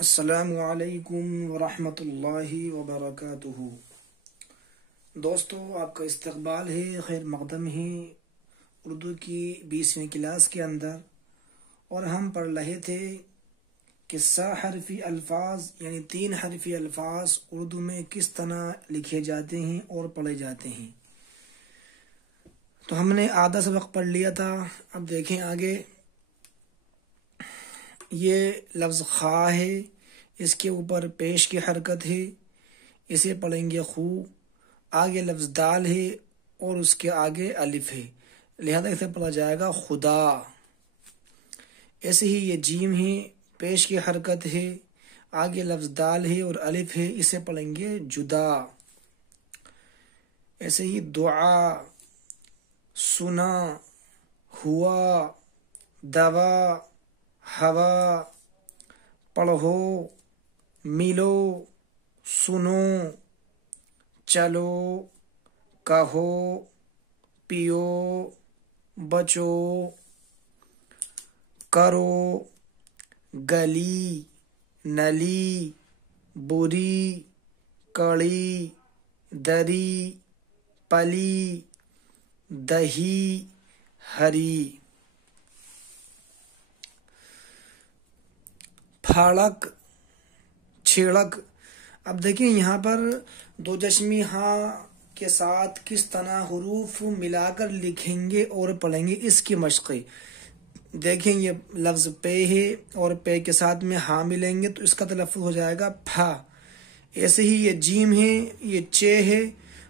السلام علیکم ورحمۃ اللہ وبرکاتہ۔ دوستو، آپ کا استقبال ہے، خیر مقدم ہے اردو کی 20ویں کلاس کے اندر، اور ہم پڑھ رہے تھے کہ 100 حرفی الفاظ یعنی 3 حرفی الفاظ اردو میں کس طرح لکھے جاتے ہیں اور پڑھے جاتے ہیں۔ تو ہم نے آدھا سبق پڑھ لیا تھا، اب دیکھیں آگے۔ یہ لفظ خا ہے، اس کے اوپر پیش کی حرکت ہے، اسے پڑھیں گے خو۔ آگے لفظ دال ہے اور اس کے آگے الف ہے، لہذا اسے پڑھا جائے گا خدا۔ ایسے ہی یہ جیم ہے، پیش کی حرکت ہے، آگے لفظ دال ہے اور الف ہے، اسے پڑھیں گے جدا۔ ایسے ہی دعا، سنا، ہوا، دوا، ہوا، پڑھو، ملو، سنو، چلو، کہو، پیو، بچو، کرو، گلی، نلی، بری، کڑی، دری، پلی، دہی، ہری۔ پھاڑک، چھڑک۔ اب دیکھیں یہاں پر دو چشمی ہاں کے ساتھ کس طرح حروف ملا کر لکھیں گے اور پڑھیں گے، اس کی مشق۔ دیکھیں یہ لفظ پے ہے اور پے کے ساتھ میں ہاں ملیں گے تو اس کا تلفظ ہو جائے گا پھا۔ ایسے ہی یہ جیم ہے، یہ چے ہے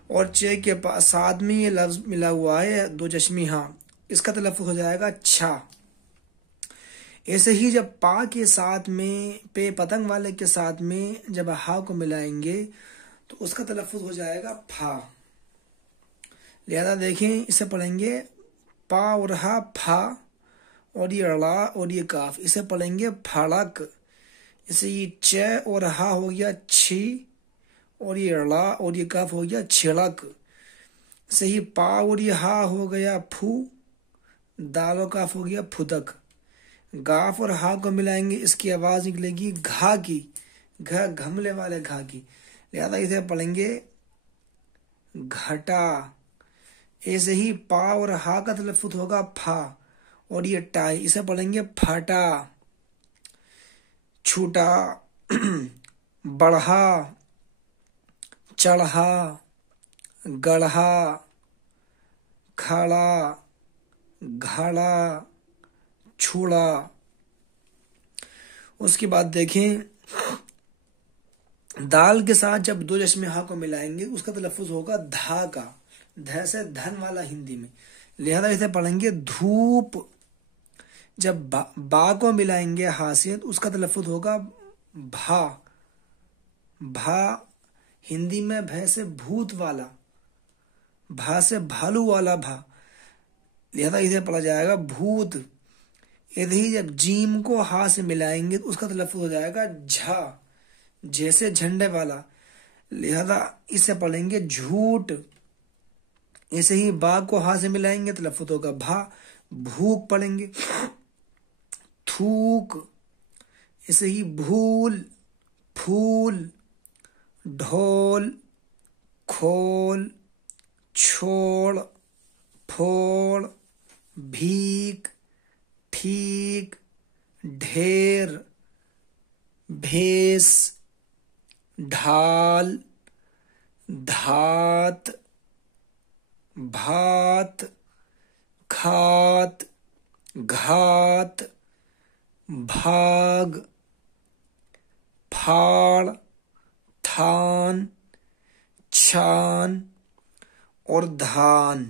اور چے کے ساتھ میں یہ لفظ ملا ہوا ہے دو چشمی ہاں، اس کا تلفظ ہو جائے گا چھا۔ ایسے ہی جب پا کے ساتھ میں، پے پتنگ والے کے ساتھ میں جب ہا کو ملائیں گے تو اس کا تلفظ ہو جائے گا پھا۔ لہذا دیکھیں اسے پڑھیں گے پا اور ہا پھا، اور یہ ڑا اور یہ کاف، اسے پڑھیں گے پھاڑک۔ اسے یہ چ اور ہا ہو گیا چھی، اور یہ ڑا اور یہ کاف ہو گیا چھڑک۔ اسے ہی پا اور یہ ہا ہو گیا پھو، دال و کاف ہو گیا پھدک۔ گاف اور ہا کو ملائیں گے، اس کی آواز نکلے گی گھا کی، گھملے والے گھا کی، لہذا اسے پڑھیں گے گھٹا۔ ایسے ہی پا اور ہا کا تلفظ ہوگا پھا، اور یہ ٹائی، اسے پڑھیں گے پھاٹا۔ چھوٹا، بڑھا، چڑھا، گڑھا، کھڑا، گھڑا، چھوڑا۔ اس کے بعد دیکھیں دال کے ساتھ جب دو چشمے ہا کو ملائیں گے اس کا تلفظ ہوگا دھا کا، دھ سے دھن والا ہندی میں، لہذا اسے پڑھیں گے دھوپ۔ جب با کو ملائیں گے ہا سے اس کا تلفظ ہوگا بھا، بھا ہندی میں بھے سے بھوت والا، بھا سے بھالو والا بھا، لہذا اسے پڑھا جائے گا بھوت۔ ایسے ہی جب جیم کو ہا سے ملائیں گے تو اس کا تلفظ ہو جائے گا جھا، جیسے جھنڈے والا، لہذا اسے پڑھیں گے جھوٹ۔ ایسے ہی با کو ہا سے ملائیں گے تلفظ ہوگا بھا، بھوک پڑھیں گے۔ تھوک۔ ایسے ہی بھول، پھول، ڈھول، کھول، چھوڑ، پھوڑ، بھیک، ٹھیک، ڈھیر، بھیس، ڈھال، دھات، بھات، کھات، گھات، بھاگ، پھاڑ، تھان، چھان اور دھان۔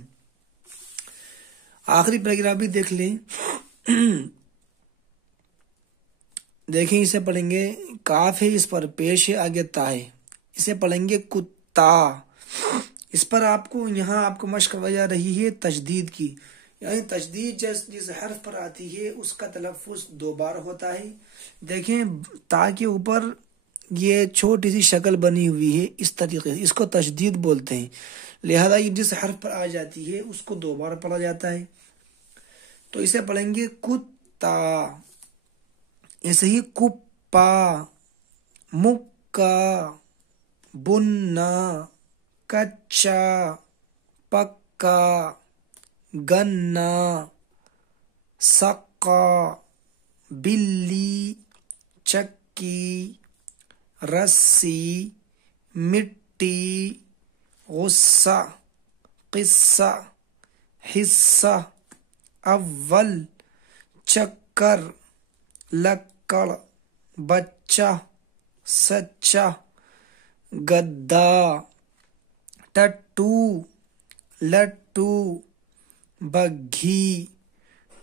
آخری پیراگراف بھی دیکھ لیں۔ دیکھیں اسے پڑھیں گے کاف ہے، اس پر پیش ہے، آگے تا ہے، اسے پڑھیں گے کتا۔ اس پر آپ کو یہاں آپ کو مشق وجہ رہی ہے تشدید کی، یعنی تشدید جس حرف پر آتی ہے اس کا تلفظ 2 بار ہوتا ہے۔ دیکھیں تا کے اوپر یہ چھوٹی سی شکل بنی ہوئی ہے، اس طریقے سے اس کو تشدید بولتے ہیں، لہذا یہ جس حرف پر آ جاتی ہے اس کو 2 بار پڑھا جاتا ہے، تو اسے پڑھیں گے کتا۔ ایسے ہی کپا، مکہ، بننا، کچا، پکا، گنا، سقا، بلی، چکی، رسی، مٹی، غصہ، قصہ، حصہ، اول، چکر، لکڑ، بچہ، سچا، گدا، ٹٹو، لٹو، بگھی،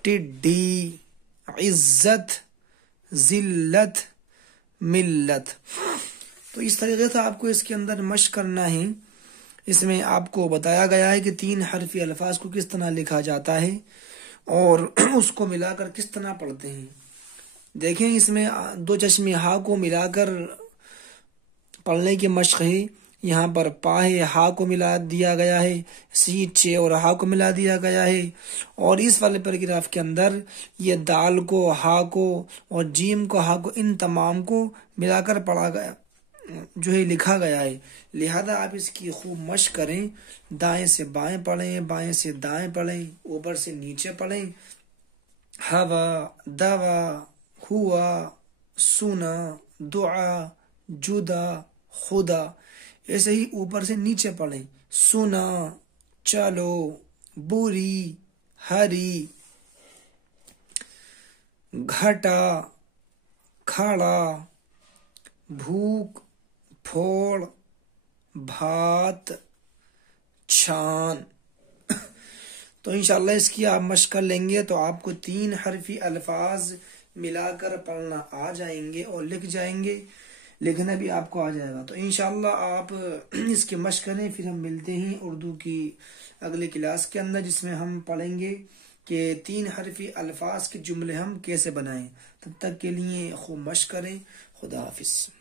ٹڈی، عزت، ذلت، ملت۔ تو اس طریقے سے آپ کو اس کے اندر مشق کرنا ہے۔ اس میں آپ کو بتایا گیا ہے کہ 3 حرفی الفاظ کو کس طرح لکھا جاتا ہے اور اس کو ملا کر کس طرح پڑھتے ہیں۔ دیکھیں اس میں 2 چشمی ہا کو ملا کر پڑھنے کی مشق ہے۔ یہاں پر پا ہے، ہا کو ملا دیا گیا ہے، سی، چ اور ہا کو ملا دیا گیا ہے، اور اس والے پیراگراف کے اندر یہ دال کو، ہا کو اور جیم کو، ہا کو، ان تمام کو ملا کر پڑھا گیا جو ہے لکھا گیا ہے۔ لہذا آپ اس کی خوب مشق کریں، دائیں سے بائیں پڑھیں، بائیں سے دائیں پڑھیں، اوپر سے نیچے پڑھیں۔ ہوا، دوا، ہوا، سنا، دعا، جدا، خدا، ایسے ہی اوپر سے نیچے پڑھیں۔ سنا، چلو، بری، ہری، گھٹا، کھڑا، بھوک، پھوڑ، بھات، چھان۔ تو انشاءاللہ اس کی آپ مشق کر لیں گے تو آپ کو 3 حرفی الفاظ ملا کر پڑھنا آ جائیں گے اور لکھ جائیں گے، لکھنا بھی آپ کو آ جائے گا۔ تو انشاءاللہ آپ اس کی مشق کریں، پھر ہم ملتے ہیں اردو کی اگلے کلاس کے اندر، جس میں ہم پڑھیں گے کہ 3 حرفی الفاظ کے جملے ہم کیسے بنائیں۔ تب تک کے لیے خوب مشق کریں۔ خدا حافظ۔